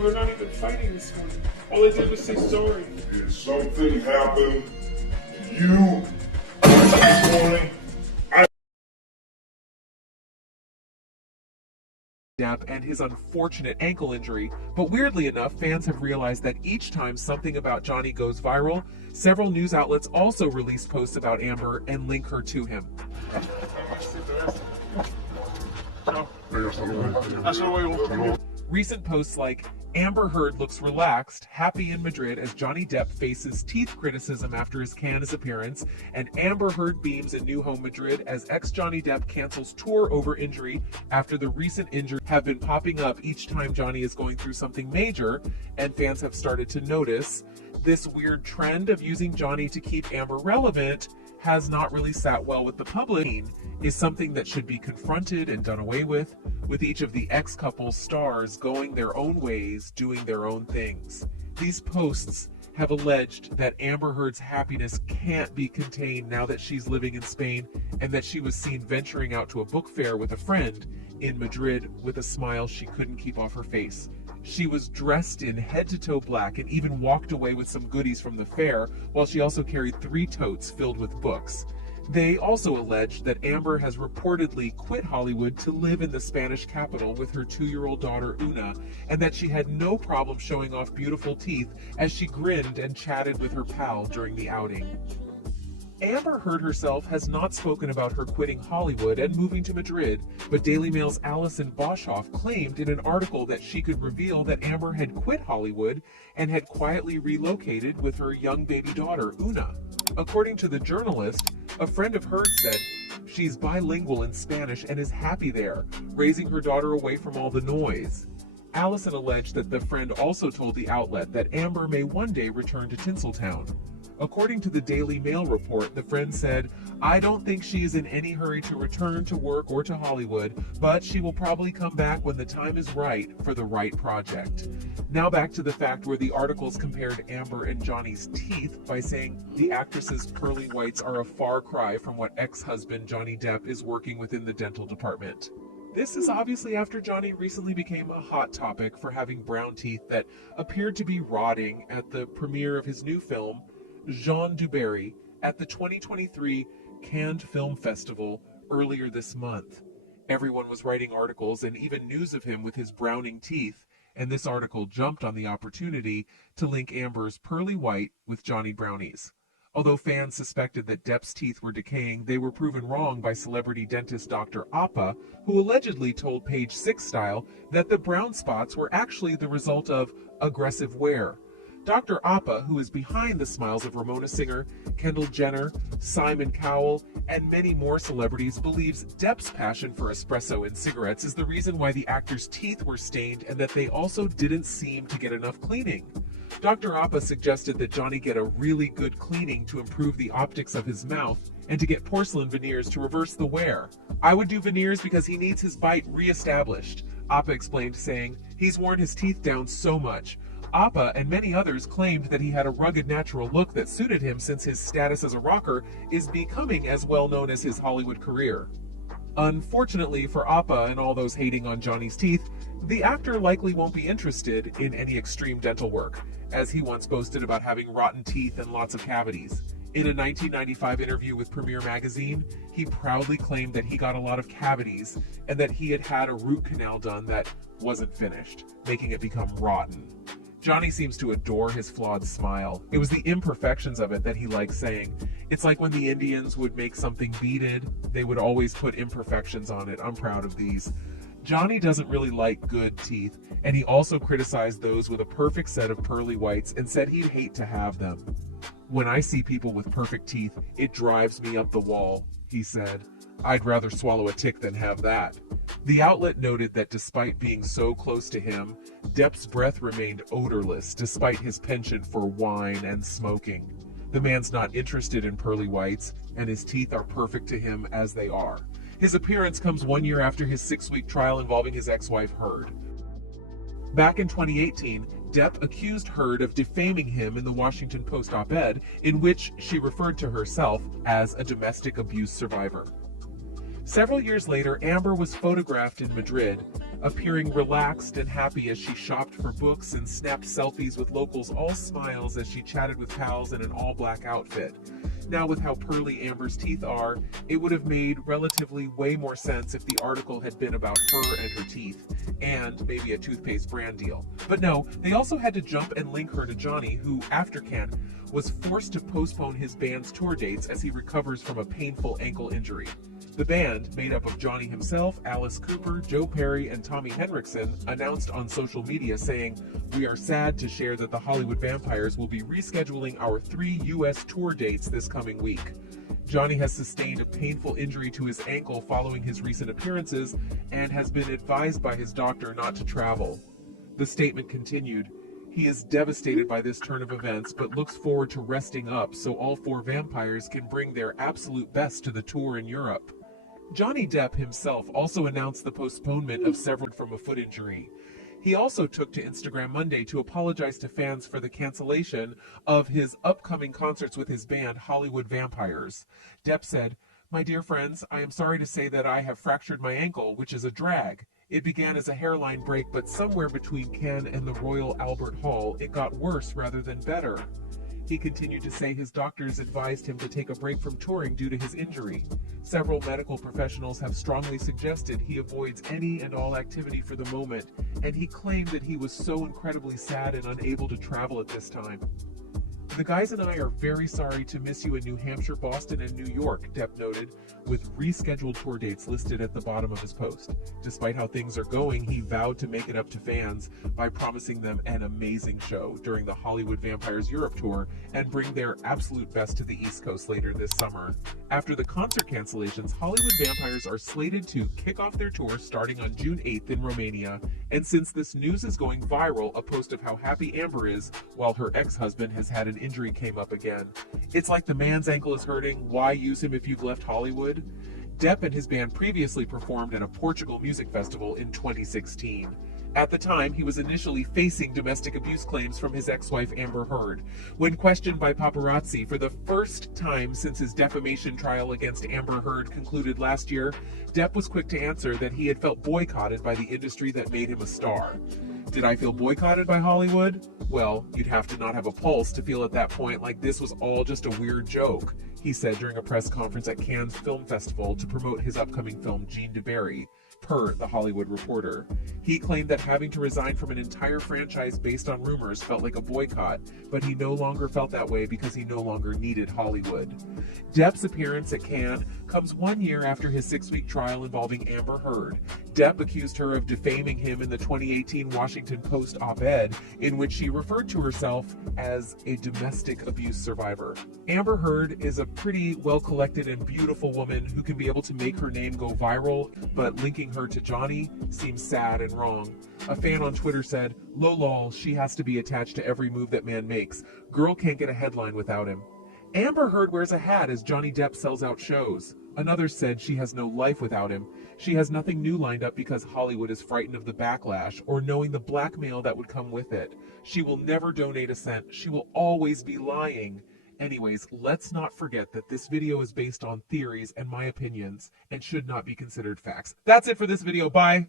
We're not even fighting this morning. All I did was say sorry. Did something happen to you this morning? Depp and his unfortunate ankle injury, but weirdly enough, fans have realized that each time something about Johnny goes viral, several news outlets also release posts about Amber and link her to him. Recent posts like, Amber Heard looks relaxed, happy in Madrid as Johnny Depp faces teeth criticism after his Cannes appearance, and Amber Heard beams in new home Madrid as ex-Johnny Depp cancels tour over injury after the recent injuries have been popping up each time Johnny is going through something major, and fans have started to notice this weird trend of using Johnny to keep Amber relevant has not really sat well with the public, is something that should be confronted and done away with each of the ex-couple's stars going their own ways, doing their own things. These posts have alleged that Amber Heard's happiness can't be contained now that she's living in Spain, and that she was seen venturing out to a book fair with a friend in Madrid with a smile she couldn't keep off her face. She was dressed in head-to-toe black and even walked away with some goodies from the fair, while she also carried 3 totes filled with books. They also alleged that Amber has reportedly quit Hollywood to live in the Spanish capital with her 2-year-old daughter Una, and that she had no problem showing off beautiful teeth as she grinned and chatted with her pal during the outing. Amber Heard herself has not spoken about her quitting Hollywood and moving to Madrid, but Daily Mail's Alison Boshoff claimed in an article that she could reveal that Amber had quit Hollywood and had quietly relocated with her young baby daughter, Una. According to the journalist, a friend of hers said she's bilingual in Spanish and is happy there, raising her daughter away from all the noise. Allison alleged that the friend also told the outlet that Amber may one day return to Tinseltown. According to the Daily Mail report, the friend said, I don't think she is in any hurry to return to work or to Hollywood, but she will probably come back when the time is right for the right project. Now back to the fact where the articles compared Amber and Johnny's teeth by saying the actress's pearly whites are a far cry from what ex-husband Johnny Depp is working within the dental department. This is obviously after Johnny recently became a hot topic for having brown teeth that appeared to be rotting at the premiere of his new film, Jean du Barry, at the 2023 Cannes Film Festival earlier this month. Everyone was writing articles and even news of him with his browning teeth, and this article jumped on the opportunity to link Amber's pearly white with Johnny Brownie's. Although fans suspected that Depp's teeth were decaying, they were proven wrong by celebrity dentist Dr. Appa, who allegedly told Page Six Style that the brown spots were actually the result of aggressive wear. Dr. Appa, who is behind the smiles of Ramona Singer, Kendall Jenner, Simon Cowell, and many more celebrities, believes Depp's passion for espresso and cigarettes is the reason why the actor's teeth were stained and that they also didn't seem to get enough cleaning. Dr. Appa suggested that Johnny get a really good cleaning to improve the optics of his mouth and to get porcelain veneers to reverse the wear. I would do veneers because he needs his bite re-established, Appa explained, saying, he's worn his teeth down so much. Appa and many others claimed that he had a rugged natural look that suited him since his status as a rocker is becoming as well known as his Hollywood career. Unfortunately for Appa and all those hating on Johnny's teeth, the actor likely won't be interested in any extreme dental work, as he once boasted about having rotten teeth and lots of cavities. In a 1995 interview with Premiere Magazine, he proudly claimed that he got a lot of cavities and that he had had a root canal done that wasn't finished, making it become rotten. Johnny seems to adore his flawed smile. It was the imperfections of it that he likes saying. It's like when the Indians would make something beaded, they would always put imperfections on it. I'm proud of these. Johnny doesn't really like good teeth, and he also criticized those with a perfect set of pearly whites and said he'd hate to have them. When I see people with perfect teeth, it drives me up the wall, he said. I'd rather swallow a tick than have that. The outlet noted that despite being so close to him, Depp's breath remained odorless despite his penchant for wine and smoking. The man's not interested in pearly whites, and his teeth are perfect to him as they are. His appearance comes 1 year after his 6-week trial involving his ex-wife Heard. Back in 2018, Depp accused Heard of defaming him in the Washington Post op-ed, in which she referred to herself as a domestic abuse survivor. Several years later, Amber was photographed in Madrid appearing relaxed and happy as she shopped for books and snapped selfies with locals, all smiles as she chatted with pals in an all-black outfit. Now, with how pearly Amber's teeth are, it would have made relatively way more sense if the article had been about her and her teeth, and maybe a toothpaste brand deal. But no, they also had to jump and link her to Johnny, who, after Cannes, was forced to postpone his band's tour dates as he recovers from a painful ankle injury. The band, made up of Johnny himself, Alice Cooper, Joe Perry, and Tommy Henriksen, announced on social media saying, "We are sad to share that the Hollywood Vampires will be rescheduling our 3 U.S. tour dates this coming week." Johnny has sustained a painful injury to his ankle following his recent appearances and has been advised by his doctor not to travel. The statement continued, "He is devastated by this turn of events, but looks forward to resting up so all 4 vampires can bring their absolute best to the tour in Europe." Johnny Depp himself also announced the postponement of several from a foot injury. He also took to Instagram Monday to apologize to fans for the cancellation of his upcoming concerts with his band Hollywood Vampires. Depp said, "My dear friends, I am sorry to say that I have fractured my ankle, which is a drag. It began as a hairline break, but somewhere between Cannes and the Royal Albert Hall, it got worse rather than better." He continued to say his doctors advised him to take a break from touring due to his injury. Several medical professionals have strongly suggested he avoids any and all activity for the moment, and he claimed that he was so incredibly sad and unable to travel at this time. "The guys and I are very sorry to miss you in New Hampshire, Boston, and New York," Depp noted, with rescheduled tour dates listed at the bottom of his post. Despite how things are going, he vowed to make it up to fans by promising them an amazing show during the Hollywood Vampires Europe tour and bring their absolute best to the East Coast later this summer. After the concert cancellations, Hollywood Vampires are slated to kick off their tour starting on June 8th in Romania, and since this news is going viral, a post of how happy Amber is while her ex-husband has had an injury came up again. "It's like the man's ankle is hurting, why use him if you've left Hollywood?" Depp and his band previously performed at a Portugal music festival in 2016. At the time, he was initially facing domestic abuse claims from his ex-wife Amber Heard. When questioned by paparazzi for the first time since his defamation trial against Amber Heard concluded last year, Depp was quick to answer that he had felt boycotted by the industry that made him a star. "Did I feel boycotted by Hollywood? Well, you'd have to not have a pulse to feel at that point like this was all just a weird joke," he said during a press conference at Cannes Film Festival to promote his upcoming film Jean de Barry, per The Hollywood Reporter. He claimed that having to resign from an entire franchise based on rumors felt like a boycott, but he no longer felt that way because he no longer needed Hollywood. Depp's appearance at Cannes comes 1 year after his 6-week trial involving Amber Heard. Depp accused her of defaming him in the 2018 Washington Post op-ed, in which she referred to herself as a domestic abuse survivor. Amber Heard is a pretty well-collected and beautiful woman who can be able to make her name go viral, but linking her to Johnny seems sad and wrong. A fan on Twitter said, "Lol, she has to be attached to every move that man makes. Girl can't get a headline without him." Amber Heard wears a hat as Johnny Depp sells out shows. Another said she has no life without him. She has nothing new lined up because Hollywood is frightened of the backlash or knowing the blackmail that would come with it. She will never donate a cent. She will always be lying. Anyways, let's not forget that this video is based on theories and my opinions and should not be considered facts. That's it for this video. Bye.